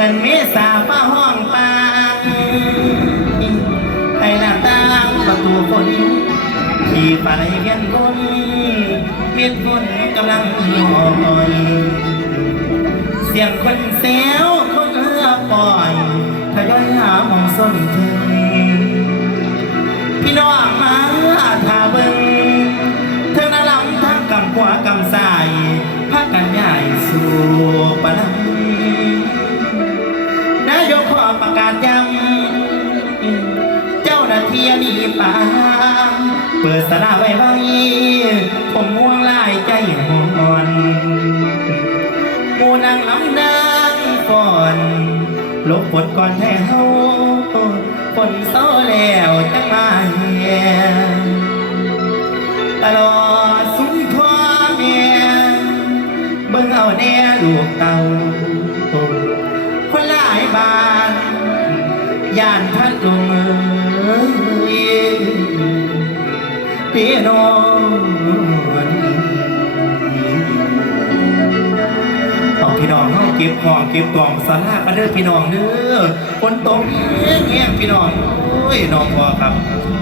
อนเมษาฟ้าห้องปางไอ้หน้าต่างประตูฝนที่ไปเวียนบนเมียนวนกำลังลอยเสียงคนเสียวคนเอื้อปล่อยทยอยหาหมองส้นเทง เปิดสนาไว้ไว้ผมม่วงลายใจหอนมูนางลำนางฝนลบฝนก่อนแท้เฮาฝนเศร้าแล้วจังมาเฮียตลอดสุนทรเมียเบิ่งเอาแน่ลูกเต่าคนหลายบานย่านพัดลงเอ้ พี่น้องเอาพี่น้องเฮาเก็บของเก็บกล่องสารากันเด้อพี่น้องเด้อฝนตกแง่งพี่น้องโอ้ยน้องพอครับ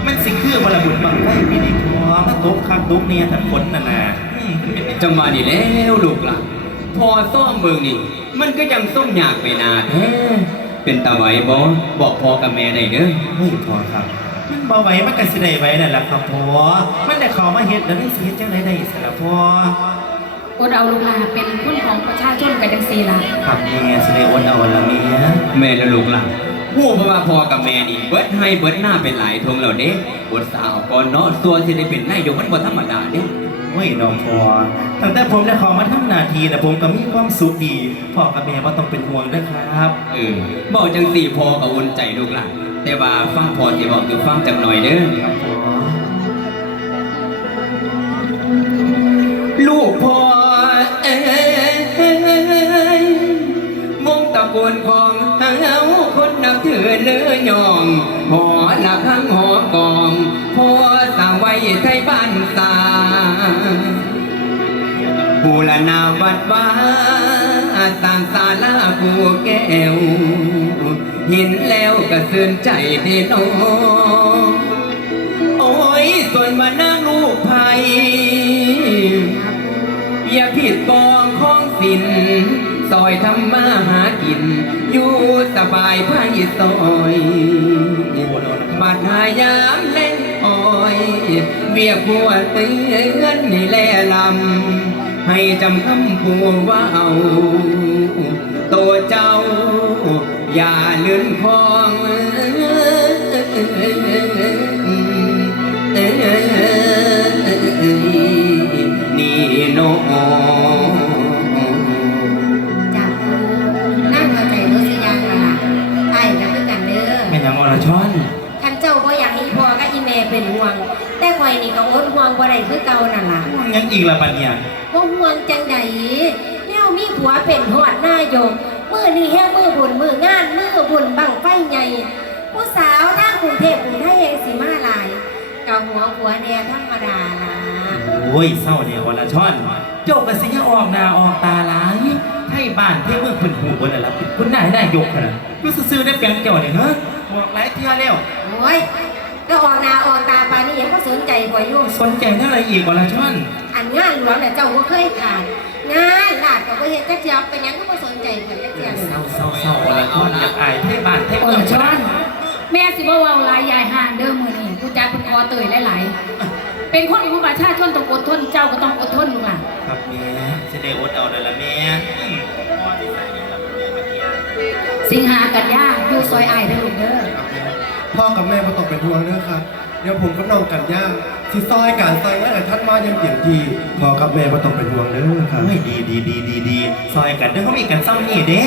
มันสิคือวลบุญบังไฟพี่นี่พอมันตกคักตกเนี่ยแต่ฝนน่ะนะจังหวะนี้แล้วลูกล่ะ พอซ่อมเมืองนี่ มันก็ยังส้มยากไปนาแท้เป็นตาไหวบ่บอกพอกับแม่ได้เด้อเฮ้ยพอครับ มันบ่ไหวมันก็สิได้ไหวนั่นแหละครับพอมันได้เข้ามาเฮ็ดแล้วได้สิเฮ็ดจังไดได้สิล่ะพออดเอาลูกหลานเป็นคนของประชาชนกันจังซี่ล่ะครับแม่สิได้โอนเอาละแม่แม่และลูกหล่ะหูเพราะว่าพ่อกับแม่นี่เบิดให้เบิดหน้าเป็นหลายทงแล้วเด้บทสาวก่อนเนาะส่วนสิได้เป็นนายกมันบ่ธรรมดาเด้เฮ้ยน้องพอตั้งแต่ผมได้เข้ามาทำหน้าที่นะผมก็มีความสุขดีพ่อกับแม่บ่ต้องเป็นห่วงนะครับเออบอกจังสี่พ่อก็อุ่นใจลูกหล่ะ แต่ว่าฟังพอสิบอกอยู่ฟังจังหน่อยเด้อลูกพ่อเอ้ยวงตะโกนของเฮาคนนับถือเลือยองหอละข้างหอกองพ่อสางไว้ไทยบ้านสาบูรณาวัดว่าสร้างศาลาภูแก้ว เห็นแล้วก็สื่นใจเดีน้องโอ้ยส่วนมานั่งลูกไผ่อย่าผิดปองของสินซอยทำมาหากิน อยู่สบายไพ่ซอยบัดหายามเล่นอ้อยเบียบัวเตือนนี่แลลำ ให้จำคำผัวว่าเอาโตเจ้า อย่าเลื่อนคองนี่โนจากนั่งเข้าใจรู้สิยังล่ะไอ้ก็คือกันเด้อแม่นยังอรชอนคันเจ้าบ่อยากให้พ่อกับอีแม่เป็นห่วง แต่ข่อยนี่ก็อดห่วงบ่ได้คือเก่านั่นล่ะยังอีกละปัญญาบ่ห่วงจังใดแนวมีผัวเป็นฮอดนายก มื้อนี้แฮงมื้อบุญมื้องานมื้อบุญบังไฟใหญ่ผู้สาวทางกรุงเทพกรุงไทยเองสิมาหลายก็หัวผัวแน่ธรรมดาล่ะโอ้ยเศร้าเนี่ยอรชอนเจ้าก็สิยังออกหน้าออกตาหลายให้บ้านเที่เมืองเพิ่นหูบ่นั่นล่ะคุณนายได้ยกขนาดรู้ซื่อๆได้เปียงเจ้าเนี่ยเฮ้อบอกหลายเที่ยแล้วโอ้ยก็ออกหน้าออกตาปานนี้ยังบ่สนใจข่อยอยู่สนใจเท่าไรอีกอรชอนอันงานหลวงน่ะเจ้าบ่เคยขาดงานลาดก็บ่เฮ็ดจักเที่ยวเป็นหยังก็บ่สนใจข่อยจักเที่ยวเศร้าเศร้า เศร้าอรชอนอยากอายให้บ้านให้เอเมือองชอนแม่สิบ่เว้าหลายยายห่างเด้อมื้อนี้กูจักเป็นคอเตยหลายๆเป็นคนของประชาชนต้องอดทนเจ้าก็ต้องอดทนลูกหล่ะครับแม่สิได้อดเอานั่นล่ะแม่อืมพ่อที่ใส่นี่ล่ะแม่เมื่อกี้สิงหากันยาอยู่ซอยอ้ายเด้อลูกเด้อพ่อกับแม่ม่ต้องเป็นห่วงเด้อครับ เดี๋ยวผมกับน้องกันย่าสิซอยการซอยงานให้ท่านมาย่างเต็มที่พ่อกับแม่ม่ต้องเป็นห่วงเด้อครับ เฮ้ยดีดีดีดีดีซอยกันเด้อเขามีกันซ้ำนี่เด้อ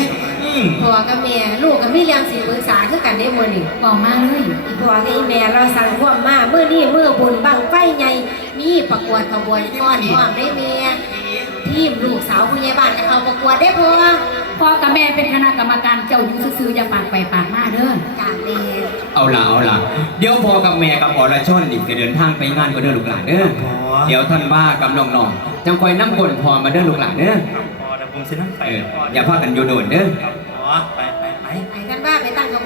พ่อกับแม่ลูกก็มีเรื่องสิปรึกษาคือกันได้มื้อนี้เว้ามาเลยอีพ่อกับอีแม่เราสั่งความมามื้อนี้มื้อบุญบังไฟใหญ่มีประกวดขบวนฟ้อนพร้อมได้แม่ทีมลูกสาวผู้ใหญ่บ้านจะเข้าประกวดได้พ่อพ่อกับแม่เป็นคณะกรรมการเจ้าอยู่ซื่อๆอย่าปากไปปากมาเด้อจ้าแม่เอาล่ะเอาล่ะเดี๋ยวพ่อกับแม่กับอรชอนนี่จะเดินทางไปงานก็เด้อลูกหลานเด้อเดี๋ยวท่านว่ากับน้องๆจังคอยน้ำกลนพอมาเด้อลูกหลานเด้อ พอเดี๋ยวผมสินั่งไปเอออย่าพากันอยู่โดนเด้อครับพอไปไป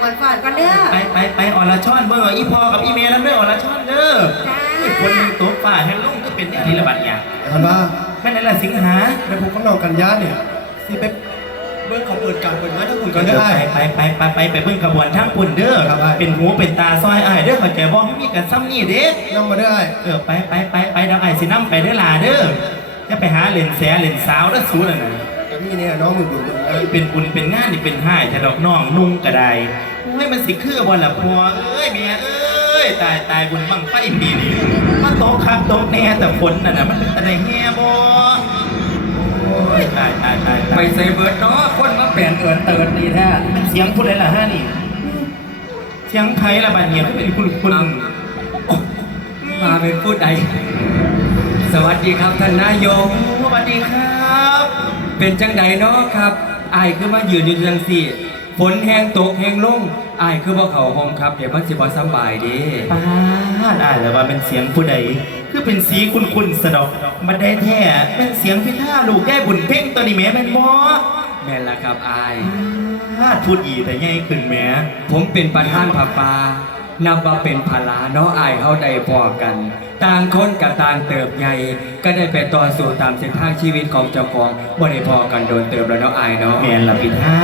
อนฟอนก่อนเด้อ ไปไปไปอรชอนเบิ่งเอาอีพอกับอีเมลน้ำเด้ออรชอนเด้อจ้า ไอ้คนหนึ่งตัวฝ่าแห่งลุงก็เป็นเนี่ยนี่ระบาดอย่างท่านว่าแม่นั่นแหละสิงหาแม่ผมกับน้องกันย่าเนี่ยสิไปเบิ่งเขาเปิดการเปิดงานทั้งคุณก่อนเดี๋เด้ยวอไปไอ้ไปไปไปไปไปเบิ่งขบวนทั้งปุ่นเด้อครับอ้ายเป็นหูเป็นตาซอยอ้ายเด้อเข้าใจบ่ให้มีกันซ้ำนี่เด้นั่งมาเด้อไอ้เออไปไปไปไปเดี๋ยวไอ้ายสินํไปเด้อล่ะเด้อจะไปหาเล่นแสเล่นสาวเด้อสูนั่นน่ะ แต่นี่เนี่ยน้องมือบุญบุญนะเอ้ยเป็นบุญเป็นงานนี่เป็นห้ายถ้าดอกน้องนุ่งก็ได้โอ้ยมันสิคือบ่ล่ะพ่อเอ้ยเมียเอ้ยตายตายบุญบังไฟปีนี้มาตกคักตกแน่แต่ฝนน่ะนะมันเป็นตะไดแฮ่บ่โอ้ยตายตายตายไปตายใส่เบิร์ดเนาะคนมาเปลี่ยนเอินเติร์ดนี่แท้มันเสียงผู้ใดล่ะฮะนี่เสียงไผล่ะบัดเนี่ยเป็นคุณคุณมาเป็นผู้ใด สวัสดีครับท่านนายก สวัสดีครับ เป็นจังใดเนาะครับอายคือมายืนอยู่จังสี่ฝนแห้งตกแห้งลงอายคือบ่เข้าห้องครับ เดี๋ยวมันสิบ่สำบายเดีป้าดอ่านแล้วว่าเป็นเสียงผู้ใด คือเป็นสีคุณคุณสะดอกมาได้แท้เป็นเสียงพิธาลูกแก้บุญเพ่งตัวนี้แหม่เป็นบ่แม่นละครับอายพาดพูดอีแต่ใหญ่ขึ้นแหม่ ผมเป็นประธานผาปา นับว่าเป็นภาลาเนาะอายเฮาได้พอกัน ต่างคนกับต่างเติบใหญ่ ก็ได้ไปต่อสู้ตามเส้นทางชีวิตของเจ้าของบ่ได้พอกันโดนเติบแล้วเนาะอายเนาะแม่นละพิธา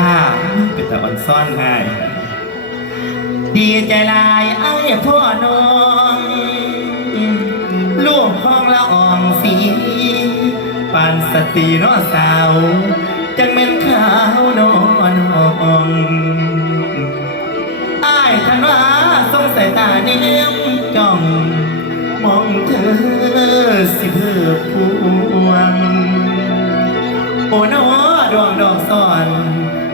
เป็นตะอ่อนซ่อนให้ดีใจลายไอ้พ่อน้องลูกของละอองสีปานสตีเน้อสาว จังเป็นขาวนอนห้อง สายตาเนียมจ้อง มองเธอสิเพื่อพวงโอ้นอดวงดอกสอน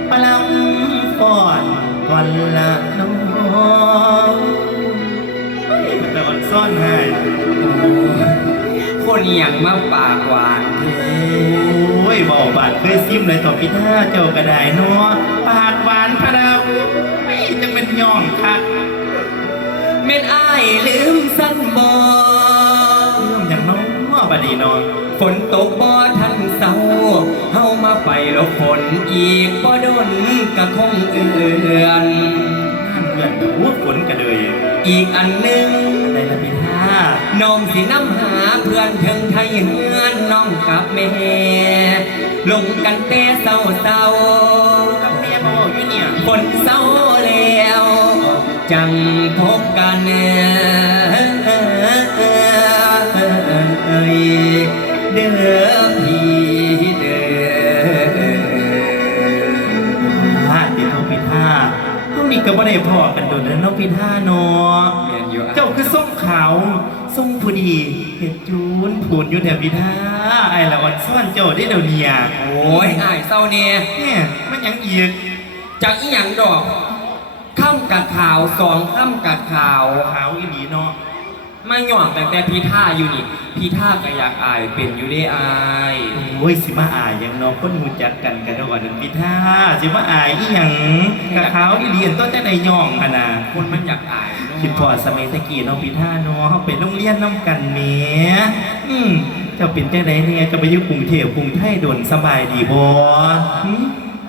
ปลำฟอนก่อนละน้องเฮ้ยมันแต่อ่อนซ่อนให้คนอย่างมาปากหวานเท่โอ้ยบอกบาดเคยซิมเลยต่อพี่ท่าเจ้ากระไดเนาะปากหวานพะดาวไม่จังเป็นย่องคัก แม่นอายลืมสั้นบ่เรื่องอย่างน้องบัดนี้เนาะฝนตกบ่ทันเศร้าเฮามาไปหลบฝนอีกบ่โดนกะคงเอือนห้ามเพื่อนกับพูดฝนกันเลย อีกอันหนึ่งอะไรละพี่ท่าน้องสินำหาเพื่อนถึงไทยเฮือนน้องกับแม่ลงกันแต่เศร้าเศร้ากับแม่บอกอยู่เนี่ยฝนเศร้าแล้ว จังพบกันเอ้ยเด้อพี่เด้อพาดติดโทพิท่าพวกนี้ก็บ่ได้พอกันโดนแล้วเน้องพิท่าเนาะเจ้าคือส่งขาวส่งผู้ดีเห็ดจูนผูนอยู่แถวพิท่าไอ้ละอ่อนซ่อนเจ้าได้เดี๋ยวนี้โอ้ยไอายเศร้าเนี่ยเนี่ยมันยังอีกจากอีหยังดอก ข้ามกัดข่าวสองข้ามกัดข่าว ขาวอีหลีเนาะมาหย่อนแต่แต่พีท่าอยู่นี่พีท่าก็อยากอายเป็นอยู่ได้อายโอ้ยสิมาอายหยังเนาะคนหูจักกันกันดอกว่านั่นพิท่าสิมาอายอีหยังกะขาวอีหลีอันต้นจังไดย่องหั่นน่ะคนมันอยากอายเนาะคิดพอสมัยตะกี้น้องปีท่าเนาะเขาไปโรงเรียนน้ำกันแหมอืมเจ้าเป็นจังไดเนี่ยจะไปอยู่กรุงเทพกรุงไทยโดนสบายดีบ่หึ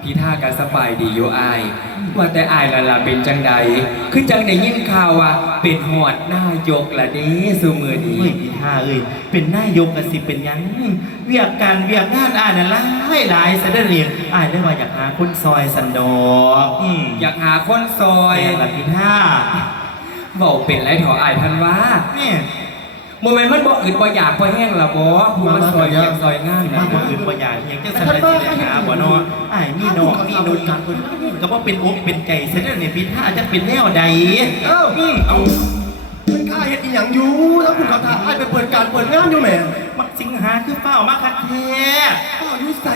พีท่าก็สบายดีอยู่อาย ว่าแต่อายละล่ะเป็นจังใดคือจังได้ยินข่าวว่าเป็นหอดนายกละเด้สุมือนี้โอ้ยปีท่าเอ้ยเป็นนายกกสิเป็นหยังเวียกการเวียกงานอ่านน่ะหลายหลายซะเด้อเรียนอ่านได้ว่าอยากหาคนซอยสันดอกอืมอยากหาคนซอไปยละปีท่าบอกเป็นไรเถออายพันว่าเนี่ย โมเมนต์มันบอกอื่นบ่อยากบ่แห้งละบ่ผู้มาซอยเรียกซอยงานมานะบ่อื่นบ่อยากเฮียงจังซั่นได้สิได้หาบ่เนาะอ้ายมีน้องมีนุ่นก็บ่เป็นอกเป็นใจซะเด้อเนี่ยปีท่าจะเป็นแนวใดเอ้าอืมเอามันข้าเฮ็ดอีหยังอยู่แล้วคุณเขาถ่าไอ้ายไปเปิดการเปิดงานอยู่แหม่มักสิงหาคือเฝ้ามาคักแท้อ้าวอยู่ใส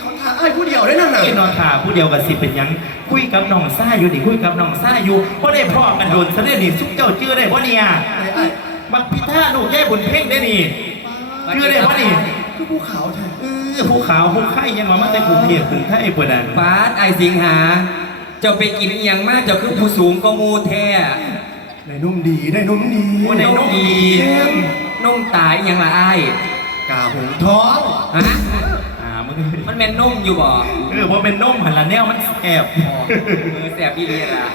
เขาถ่าไอ้ายผู้เดียวได้นั่นน่ะไอ้นอนขาผู้เดียวกับสิเป็นหยังคุยกับน้องซ่าอยู่ดิคุยกับน้องซ่าอยู่บ่ได้พ่อกันโดนซะเด้อนี่ซุกเจ้าชื่อได้บ่เนี่ยไอ้ ไอ้ายบักพิธาลูกแย่บุญเพ่งได้นี่ชื่อได้บ่นี่คือผู้ขาวแท้เออผู้ขาวผู้ไข่ยังมามาแต่กรุงเทพกรุงไทยปุ่นน่ะบาสไอสิงหา เจ้าไปกินอหยังมากเจ้าคือผู้สูงก็มูแท้ได้นุ่มดีได้นุ่มดีโอ้ได้น้องดีนมตายอหยังละไอ้ายกาหงท้องฮะอ่ามึงมันเป็นนมอยู่บ่เออบ่เป็นนมหันละแนวมันแอบ เออแสบอีเลียล่ะ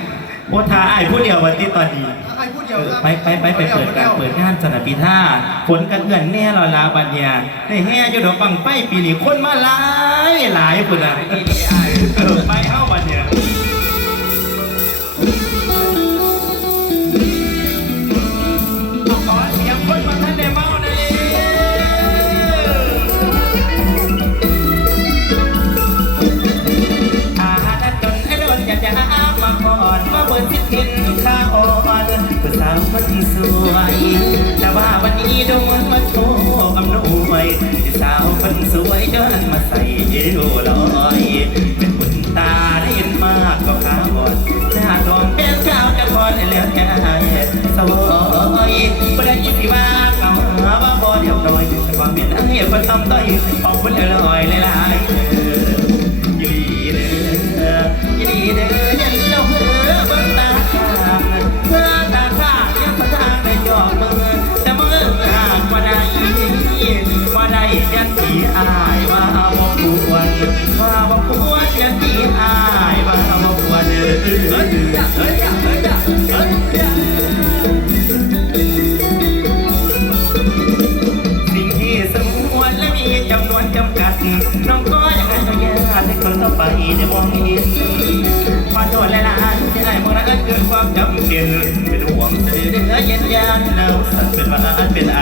โอ้ทาไอ้ผู้เดียววันที่ตอนนี้ไอ้พูดเดีเอยวอครับไปไปไปไปเปิดการเปิดงานสนามปีท่าฝนกันเอื่อนแน่รอลาบัดเนี่ยในแห่อยู่ดอกบังไฟปีนี้คนมาหลายหลายคนอะเออไปเข้าบัดเนี่ยขอเสียงคนมาท่านได้เมาหน่อยอาหารจนไอ้โดนอยากจะหามาก่อน มาเปิดสิทธิ์เห็นข้าอ่อนผู้สาวคนสวย แต่ว่าวันนี้ดูเหมือนมาโชว์อำนวยที่สาวคนสวยเดินมาใส่เอวลอย เป็นบุญตาได้ยินมากก็ขาอ่อนหน้าทองเป็นเจ้าจะพอแล้วแค่สวยประเดี๋ยวสิว่าเขาหาว่าบ่เดียวดอยแต่ความเป็นไอ้คนทำต้อยขอกบคุณอร่อยหลาย วรว่าบ่ควรยันสีอายว่าบ่ควรเด้อเฮ้ยเฮ้ยเฮ้ยเฮ้ยสิ่งที่สมควรและมีจำนวนจำกัด น้องก็ยังอนุญาตให้คนต่อไปได้มองเห็นขอโดนและลาที่ไมองรักเกินความจำเป็นเป็นห่วงเสือเย็นยานหนาวสั่นเป็นหวานเป็นไอ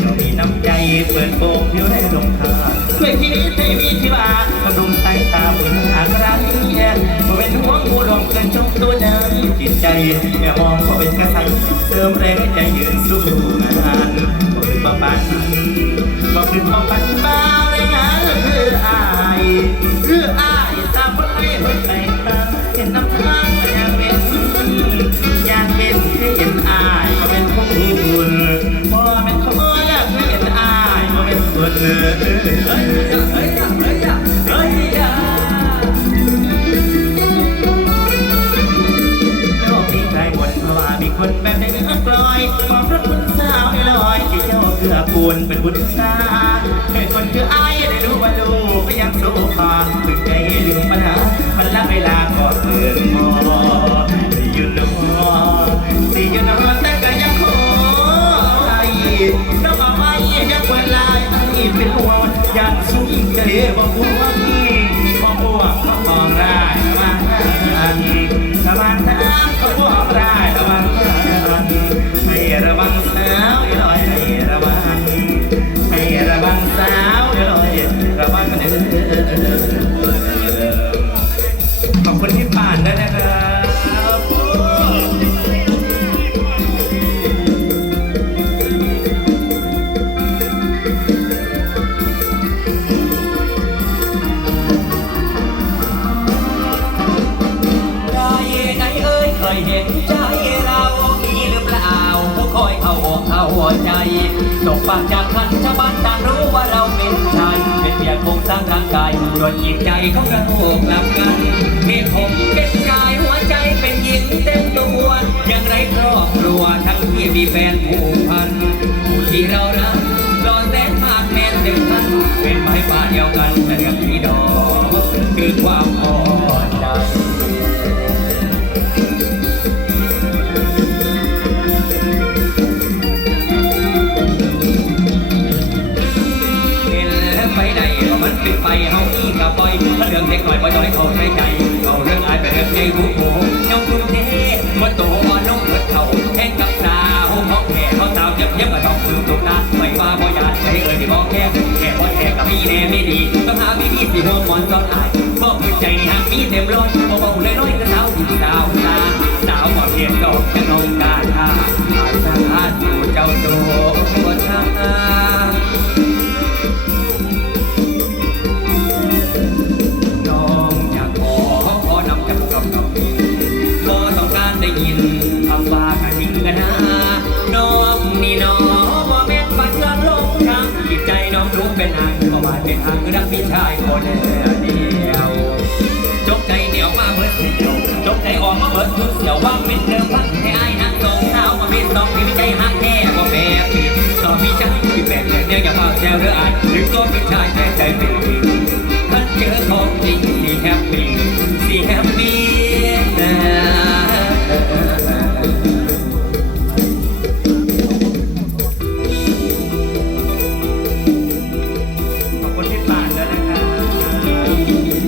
เรามีน้ำใจเปิดโปงอยู่ในลมคาช่วยชีวิตให้มีชีวาบำรุงสายตาบุญหากรักแย่บ่เป็นห่วงผู้รวมเกินจงตัวเดินจิตใจแค่มองก็เป็นกระใสเสริมแรงใจยืนสู้งานบอกคือมาปันบอกคือมาปันบ้าในงานคืออายคืออายตามคนให้คนแต่งตาเห็นน้ำทา คนแบบเด็กกลอยมองรถคุณสาวไอ้ลอยที่เจ้าเกือปูนเป็นบุญตาเป็นคนคือไอ้ได้รู้ว่าลูกก็ยังสู้พาถึงใจลืมปัญหามันละเวลาก็เกินมอที่ยู่นอนที่ยู่นอนแต่ก็ยังขอไอ้ เป็นห่วงอยากสูงใจบอกว่านี่บอกว่าเขามองได้มาอันระวังน้ำก็บอกได้ระวังให้ระวังสาวอย่าลอยให้ระวังให้ระวังสาวอย่าลอยระวังเด้อ ส่วนจิตใจเของเรากลับกันมีผมเป็นชายหัวใจเป็นหญิงเต็มตัวย่างไรครอบครัวทั้งที่มีแฟนผูกพันผู้ที่เรารักรอนแสนมากแม้นเต็มพันเป็นไม้ป่าเดียวกันแต่เรื่องที่ดอกคือความพอใจเห็นแล้วไปได้ก็มันเป็นไปเฮา อีกับปเรื่องเล็กหน่อยบ่จอยเขาใช้ใจเขาเรื่องอายไปเรื่องใหญ่ผู้โหยกกรุงเทพมาโตอ่อนน้องเกิดเขาแข่งกับสาวมองแก่เขาสาวเย็บเย็บก็ต้องคืนตุกตาไม่ว่าบ่อยากให้เอ่ยที่บอกแค่แค่บ่แค่กับพี่แน่ไม่ดีต้องหาวิธีสิหัวมอนซ้อนอายบอกหัวใจนี่หากมีเต็มร้อย จิตใจน้องรู้เป็นอันก็มาเป็นทางคือรักพี่ชายคนเดียวจกใจเดียวมาเบิดเดียวจกใจออกมาเบิดทุกเสียวว่างเป็นเดิมพันให้อายนั่งสองสาวมาเป็นสองมีใจหักแค่ว่าแปรผิดต่อมีใจที่แปลกเดียวอย่าเฝ้าแซวเรืออายหรือตัวเป็นชายแต่ใจเป็นหญิงถ้าเจอของจริงสีแฮปปี้สีแฮปปี้นะ ข